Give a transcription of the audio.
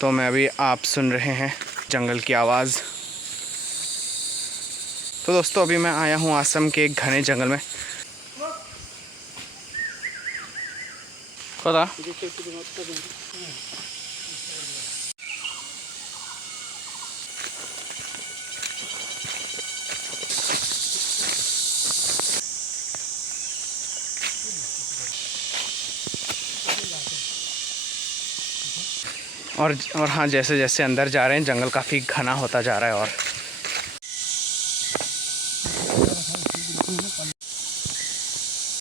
तो मैं अभी आप सुन रहे हैं जंगल की आवाज़। तो दोस्तों अभी मैं आया हूँ असम के एक घने जंगल में। पता और हाँ, जैसे जैसे अंदर जा रहे हैं जंगल काफ़ी घना होता जा रहा है। और